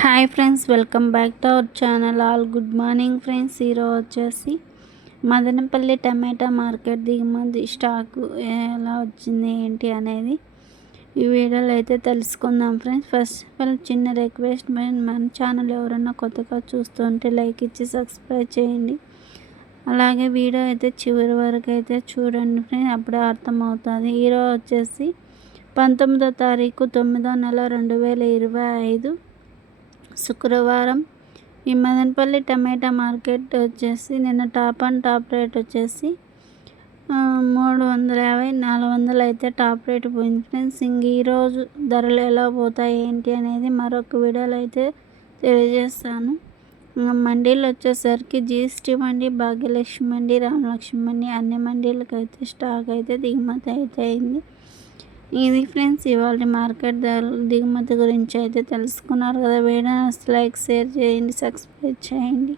Hi friends welcome back to our channel. All good morning friends. ఈరోజు వచ్చేసి Madanapalli tomato market దిగుమతి stock ఎలా వచ్చింది ఏంటి అనేది ఈ వీడియోలో అయితే తెలుసుకుందాం ఫ్రెండ్స్. ఫస్ట్ ఆఫ్ ఆల్ చిన్న రిక్వెస్ట్ మన ఛానల్ ఎవరైనా కొత్తగా చూస్తుంటే లైక్ ఇచ్చి సబ్స్క్రైబ్ చేయండి. అలాగే వీడియో అయితే చివరి వరకు అయితే చూడండి ఫ్రెండ్స్ అప్పుడే అర్థమవుతుంది. ఈరోజు వచ్చేసి పంతొమ్మిదో తారీఖు తొమ్మిదో నెల రెండు వేల ఇరవై ఐదు. శుక్రవారం ఈ మదనపల్లి టమాటా మార్కెట్ వచ్చేసి నిన్న టాప్ అండ్ టాప్ రేట్ వచ్చేసి మూడు వందల యాభై నాలుగు వందలు అయితే టాప్ రేట్ పోయింది ఫ్రెండ్స్. ఇంక ఈరోజు ధరలు ఎలా పోతాయి ఏంటి అనేది మరొక వీడియోలో అయితే తెలియజేస్తాను. ఇంకా మండీలు వచ్చేసరికి జిఎస్టీ మండి భాగ్యలక్ష్మి మండి రామలక్ష్మి మండి అన్ని మండీలకు అయితే స్టాక్ అయితే దిగుమతి అయితే అయింది. ఇది ఫ్రెండ్స్ ఇవాళ మార్కెట్ ధరలు దిగుమతి గురించి అయితే తెలుసుకున్నారు కదా. వీడియో లైక్ షేర్ చేయండి సబ్స్క్రైబ్ చేయండి.